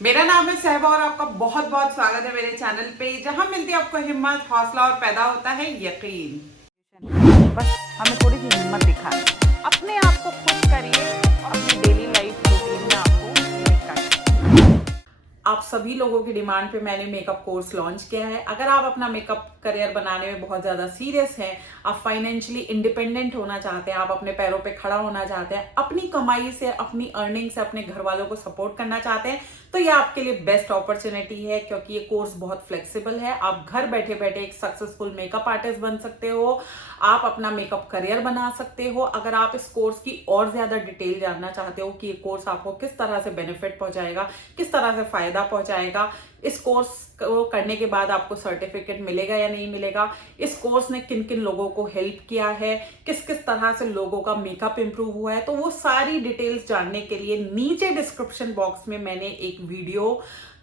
मेरा नाम है सहबा और आपका बहुत बहुत स्वागत है मेरे चैनल पे, जहां मिलती है आपको हिम्मत, हौसला और पैदा होता है यकीन। बस हमें थोड़ी सी हिम्मत दिखाएं, अपने आप को खुश करिए और अपनी डेली लाइफ रूटीन में आपको निकालिए। आप सभी लोगों की डिमांड पे मैंने मेकअप कोर्स लॉन्च किया है। अगर आप अपना मेकअप करियर बनाने में बहुत ज़्यादा सीरियस हैं, आप फाइनेंशियली इंडिपेंडेंट होना चाहते हैं, आप अपने पैरों पे खड़ा होना चाहते हैं, अपनी कमाई से, अपनी अर्निंग से अपने घर वालों को सपोर्ट करना चाहते हैं, तो ये आपके लिए बेस्ट अपॉर्चुनिटी है, क्योंकि ये कोर्स बहुत फ्लेक्सिबल है। आप घर बैठे बैठे एक सक्सेसफुल मेकअप आर्टिस्ट बन सकते हो, आप अपना मेकअप करियर बना सकते हो। अगर आप इस कोर्स की और ज़्यादा डिटेल जानना चाहते हो कि ये कोर्स आपको किस तरह से बेनिफिट पहुंचाएगा, किस तरह से फायदा पहुंचाएगा, इस कोर्स को करने के बाद आपको सर्टिफिकेट मिलेगा या नहीं मिलेगा, इस कोर्स ने किन किन लोगों को हेल्प किया है, किस किस तरह से लोगों का मेकअप इंप्रूव हुआ है, तो वो सारी डिटेल्स जानने के लिए नीचे डिस्क्रिप्शन बॉक्स में मैंने एक वीडियो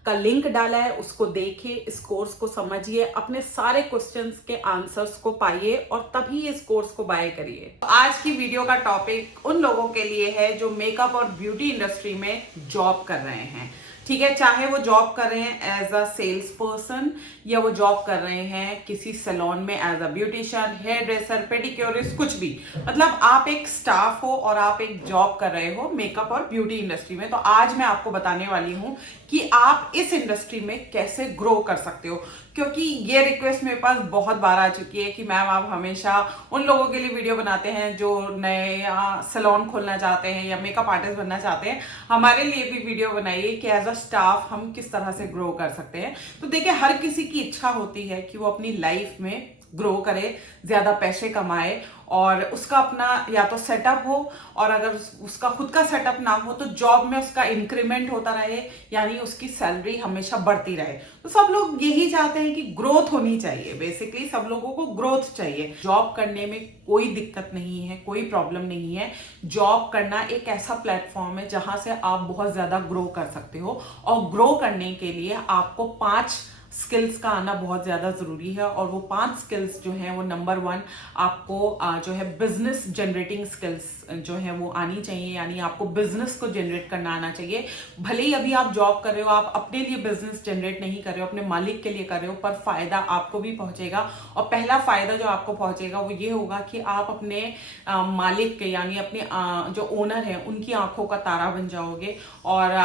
का लिंक डाला है, उसको देखिए, इस कोर्स को समझिए, अपने सारे क्वेश्चंस के आंसर्स को पाइए और तभी इस कोर्स को बाय करिए। आज की वीडियो का टॉपिक उन लोगों के लिए है जो मेकअप और ब्यूटी इंडस्ट्री में जॉब कर रहे हैं। ठीक है, चाहे वो जॉब कर रहे हैं एज अ सेल्स पर्सन या वो जॉब कर रहे हैं किसी सैलून में as a beautician, hairdresser, pedicurist, कुछ भी, मतलब आप एक स्टाफ हो और आप एक जॉब कर रहे हो मेकअप और ब्यूटी इंडस्ट्री में। तो आज मैं आपको बताने वाली हूं कि आप इस इंडस्ट्री में कैसे ग्रो कर सकते हो, क्योंकि ये रिक्वेस्ट मेरे पास बहुत बार आ चुकी है कि मैम आप हमेशा उन लोगों के लिए वीडियो बनाते हैं जो नए सैलून खोलना चाहते हैं या मेकअप आर्टिस्ट बनना चाहते हैं, हमारे लिए भी वीडियो बनाइए कि एज अ स्टाफ हम किस तरह से ग्रो कर सकते हैं। तो देखिए, हर किसी की इच्छा होती है कि वो अपनी लाइफ में ग्रो करे, ज्यादा पैसे कमाए और उसका अपना या तो सेटअप हो, और अगर उसका खुद का सेटअप ना हो तो जॉब में उसका इंक्रीमेंट होता रहे, यानी उसकी सैलरी हमेशा बढ़ती रहे। तो सब लोग यही चाहते हैं कि ग्रोथ होनी चाहिए, बेसिकली सब लोगों को ग्रोथ चाहिए। जॉब करने में कोई दिक्कत नहीं है, कोई प्रॉब्लम नहीं है। जॉब करना एक ऐसा प्लेटफॉर्म है जहां से आप बहुत ज्यादा ग्रो कर सकते हो, और ग्रो करने के लिए आपको 5 स्किल्स का आना बहुत ज्यादा जरूरी है। और वो 5 स्किल्स जो है वो नंबर 1 आपको जो है बिजनेस जनरेटिंग स्किल्स जो है वो आनी चाहिए, यानी आपको बिजनेस को जनरेट करना आना चाहिए। भले ही अभी आप जॉब कर रहे हो, आप अपने लिए बिजनेस जनरेट नहीं कर रहे हो, अपने मालिक के लिए कर रहे हो, पर फायदा आपको भी पहुंचेगा। और पहला फायदा जो आपको पहुंचेगा वो ये होगा कि आप अपने मालिक के, यानी अपने जो ओनर है उनकी आंखों का तारा बन जाओगे, और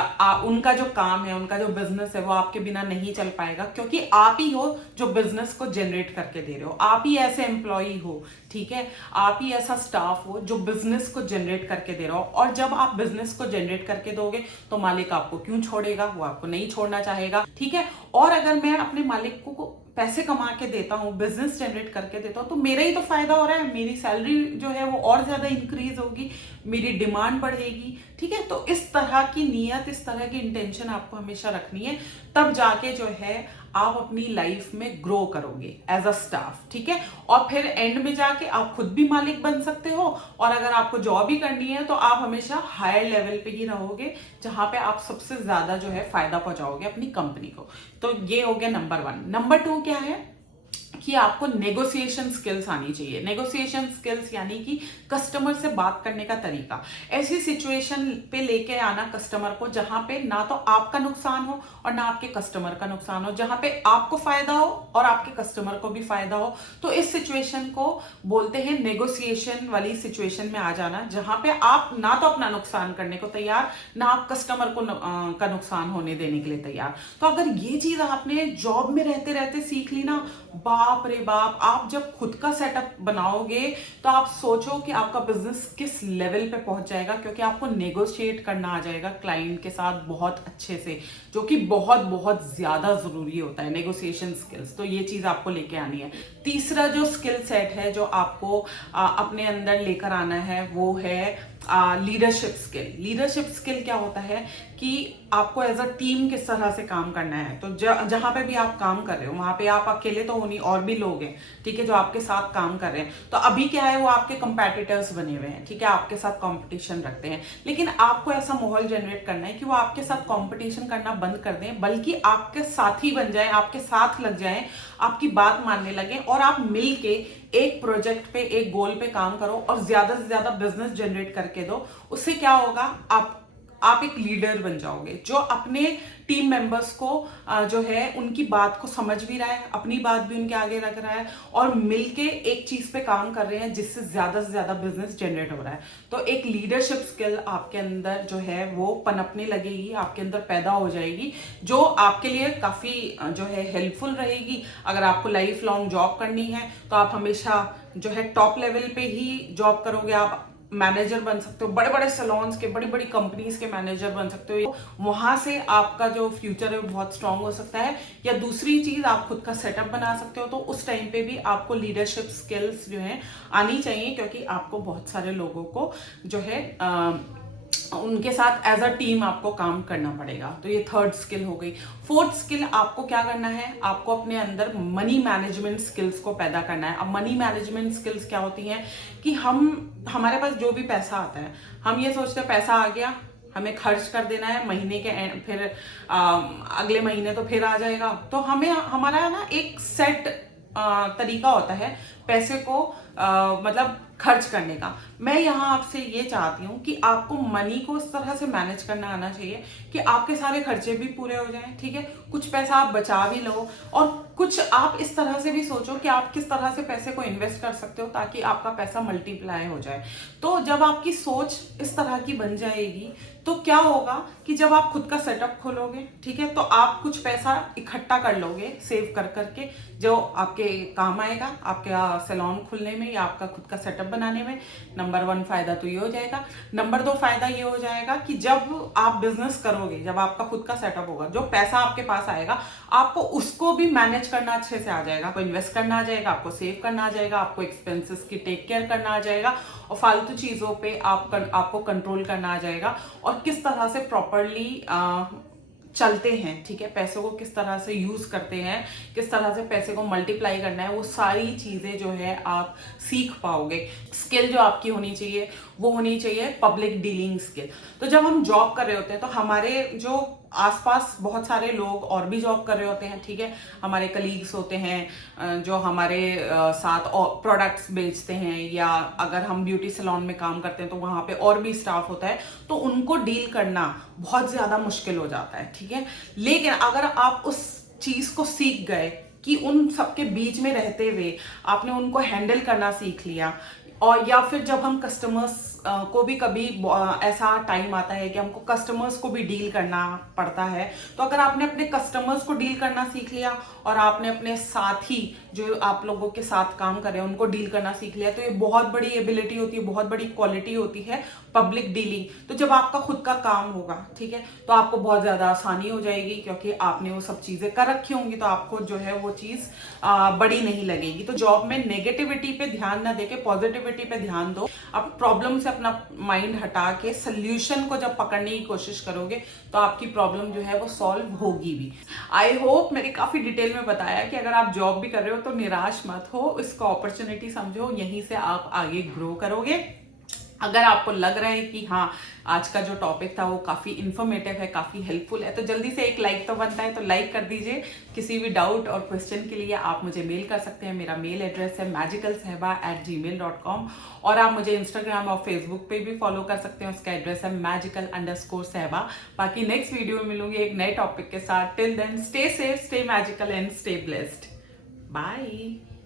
उनका जो काम है, उनका जो बिजनेस है वो आपके बिना नहीं चल पाएगा, क्योंकि आप ही हो जो बिजनेस को जनरेट करके दे रहे हो। आप ही ऐसे एम्प्लॉई हो, ठीक है, आप ही ऐसा स्टाफ हो जो बिजनेस को जनरेट करके दे रहा हो। और जब आप बिजनेस को जनरेट करके दोगे तो मालिक आपको क्यों छोड़ेगा, वो आपको नहीं छोड़ना चाहेगा, ठीक है। और अगर मैं अपने मालिक को पैसे कमा के देता हूँ, बिजनेस जनरेट करके देता हूँ, तो मेरा ही तो फायदा हो रहा है, मेरी सैलरी जो है वो और ज्यादा इंक्रीज होगी, मेरी डिमांड बढ़ेगी, ठीक है। तो इस तरह की नीयत, इस तरह की इंटेंशन आपको हमेशा रखनी है, तब जाके जो है आप अपनी लाइफ में ग्रो करोगे एज अ स्टाफ, ठीक है। और फिर एंड में जाके आप खुद भी मालिक बन सकते हो, और अगर आपको जॉब ही करनी है तो आप हमेशा हायर लेवल पे ही रहोगे, जहां पे आप सबसे ज्यादा जो है फायदा पहुंचाओगे अपनी कंपनी को। तो ये हो गया नंबर 1। नंबर 2 क्या है कि आपको नेगोशिएशन स्किल्स आनी चाहिए। नेगोशिएशन स्किल्स यानी कि कस्टमर से बात करने का तरीका, ऐसी सिचुएशन पे लेके आना कस्टमर को जहां पे ना तो आपका नुकसान हो और ना आपके कस्टमर का नुकसान हो, जहां पे आपको फायदा हो और आपके कस्टमर को भी फायदा हो। तो इस सिचुएशन को बोलते हैं नेगोशिएशन वाली सिचुएशन में आ जाना, जहां पे आप ना तो अपना नुकसान करने को तैयार, ना आप कस्टमर को का नुकसान होने देने के लिए तैयार। तो अगर ये चीज आपने जॉब में रहते रहते सीख ली ना, बाप रे बाप, आप जब खुद का सेटअप बनाओगे तो आप सोचो कि आपका बिजनेस किस लेवल पे पहुंच जाएगा, क्योंकि आपको नेगोशिएट करना आ जाएगा क्लाइंट के साथ बहुत अच्छे से, जो कि बहुत बहुत ज्यादा जरूरी होता है, नेगोशिएशन स्किल्स। तो ये चीज आपको लेके आनी है। तीसरा जो स्किल सेट है जो आपको अपने अंदर लेकर आना है वो है लीडरशिप स्किल। लीडरशिप स्किल क्या होता है कि आपको एज अ टीम किस तरह से काम करना है। तो जहां पे भी आप काम कर रहे हो वहां पे आप अकेले तो हो नहीं, और भी लोग हैं, ठीक है, जो आपके साथ काम कर रहे हैं। तो अभी क्या है, वो आपके कंपेटिटर्स बने हुए हैं, ठीक है, आपके साथ कंपटीशन रखते हैं, लेकिन आपको ऐसा माहौल जनरेट करना है कि वो आपके साथ कंपटीशन करना बंद कर दें, बल्कि आपके साथी बन जाए, आपके साथ लग जाएं, आपकी बात मानने लगे, और आप मिलके एक प्रोजेक्ट पे, एक गोल पे काम करो और ज्यादा से ज्यादा बिजनेस जनरेट करके दो। उससे क्या होगा, आप आप एक लीडर बन जाओगे जो अपने टीम मेंबर्स को जो है उनकी बात को समझ भी रहा है, अपनी बात भी उनके आगे रख रहा है और मिलके एक चीज पे काम कर रहे हैं जिससे ज्यादा से ज्यादा बिजनेस जनरेट हो रहा है। तो एक लीडरशिप स्किल आपके अंदर जो है वो पनपने लगेगी, आपके अंदर पैदा हो जाएगी, जो आपके लिए काफी जो है हेल्पफुल रहेगी। अगर आपको लाइफ लॉन्ग जॉब करनी है तो आप हमेशा जो है टॉप लेवल पे ही जॉब करोगे, आप मैनेजर बन सकते हो, बड़े बड़े सैलून्स के, बड़ी बड़ी कंपनीज के मैनेजर बन सकते हो। वहां से आपका जो फ्यूचर है वो बहुत स्ट्रांग हो सकता है। या दूसरी चीज, आप खुद का सेटअप बना सकते हो। तो उस टाइम पे भी आपको लीडरशिप स्किल्स जो है आनी चाहिए, क्योंकि आपको बहुत सारे लोगों को जो है उनके साथ एज अ टीम आपको काम करना पड़ेगा। तो ये थर्ड स्किल हो गई। फोर्थ स्किल आपको क्या करना है, आपको अपने अंदर मनी मैनेजमेंट स्किल्स को पैदा करना है। अब मनी मैनेजमेंट स्किल्स क्या होती हैं कि हमारे पास जो भी पैसा आता है, हम ये सोचते हैं पैसा आ गया, हमें खर्च कर देना है, महीने के फिर अगले महीने तो फिर आ जाएगा। तो हमें हमारा ना एक सेट तरीका होता है पैसे को मतलब खर्च करने का। मैं यहाँ आपसे ये चाहती हूँ कि आपको मनी को इस तरह से मैनेज करना आना चाहिए कि आपके सारे खर्चे भी पूरे हो जाएं, ठीक है। कुछ पैसा आप बचा भी लो और कुछ आप इस तरह से भी सोचो कि आप किस तरह से पैसे को इन्वेस्ट कर सकते हो ताकि आपका पैसा मल्टीप्लाई हो जाए। तो जब आपकी सोच इस तरह की बन जाएगी तो क्या होगा कि जब आप खुद का सेटअप खोलोगे, ठीक है, तो आप कुछ पैसा इकट्ठा कर लोगे सेव कर करके, जो आपके काम आएगा आपका सैलून खुलने में या आपका खुद का सेटअप बनाने में। नंबर 1 फायदा तो ये हो जाएगा। नंबर 2 फायदा ये हो जाएगा कि जब आप बिजनेस करोगे, जब आपका खुद का सेटअप होगा, जो पैसा आपके पास आएगा आपको उसको भी मैनेज करना अच्छे से आ जाएगा। आपको इन्वेस्ट करना आ जाएगा, आपको सेव करना आ जाएगा, आपको एक्सपेंसेस की टेक केयर करना आ जाएगा और फालतू चीजों पे आपको कंट्रोल करना आ जाएगा और किस तरह से प्रॉपरली चलते हैं, ठीक है, पैसों को किस तरह से यूज करते हैं, किस तरह से पैसे को मल्टीप्लाई करना है, वो सारी चीजें जो है आप सीख पाओगे। स्किल जो आपकी होनी चाहिए वो होनी चाहिए पब्लिक डीलिंग स्किल। तो जब हम जॉब कर रहे होते हैं तो हमारे जो आसपास बहुत सारे लोग और भी जॉब कर रहे होते हैं, ठीक है, हमारे कलीग्स होते हैं जो हमारे साथ प्रोडक्ट्स बेचते हैं, या अगर हम ब्यूटी सैलून में काम करते हैं तो वहां पे और भी स्टाफ होता है, तो उनको डील करना बहुत ज्यादा मुश्किल हो जाता है, ठीक है। लेकिन अगर आप उस चीज को सीख गए कि उन सबके बीच में रहते हुए आपने उनको हैंडल करना सीख लिया, और या फिर जब हम कस्टमर्स को भी कभी ऐसा टाइम आता है कि हमको कस्टमर्स को भी डील करना पड़ता है, तो अगर आपने अपने कस्टमर्स को डील करना सीख लिया और आपने अपने साथी जो आप लोगों के साथ काम कर रहे हैं उनको डील करना सीख लिया, तो ये बहुत बड़ी एबिलिटी होती है, बहुत बड़ी क्वालिटी होती है पब्लिक डीलिंग। तो जब आपका खुद का काम होगा, ठीक है, तो आपको बहुत ज्यादा आसानी हो जाएगी क्योंकि आपने वो सब चीजें कर रखी होंगी, तो आपको जो है वो चीज बड़ी नहीं लगेगी। तो जॉब में नेगेटिविटी पे ध्यान ना देके पॉजिटिविटी पे ध्यान दो। आप प्रॉब्लम से अपना माइंड हटा के सोल्यूशन को जब पकड़ने की कोशिश करोगे तो आपकी प्रॉब्लम जो है वो सॉल्व होगी भी। आई होप मैंने काफी डिटेल में बताया कि अगर आप जॉब भी कर रहे हो तो निराश मत हो, इसको अपॉर्चुनिटी समझो, यहीं से आप आगे ग्रो करोगे। अगर आपको लग रहा है कि हाँ आज का जो टॉपिक था वो काफी इंफॉर्मेटिव है, काफी हेल्पफुल है, तो जल्दी से एक लाइक तो बनता है, तो लाइक कर दीजिए। किसी भी डाउट और क्वेश्चन के लिए आप मुझे मेल कर सकते हैं। मेरा मेल एड्रेस है magicalsehba@gmail.com और आप मुझे इंस्टाग्राम और फेसबुक पे भी फॉलो कर सकते हैं, उसका एड्रेस है magical_sehba। बाकी नेक्स्ट वीडियो में मिलूंगी एक नए टॉपिक के साथ। Till then stay safe, stay magical and stay blessed. Bye.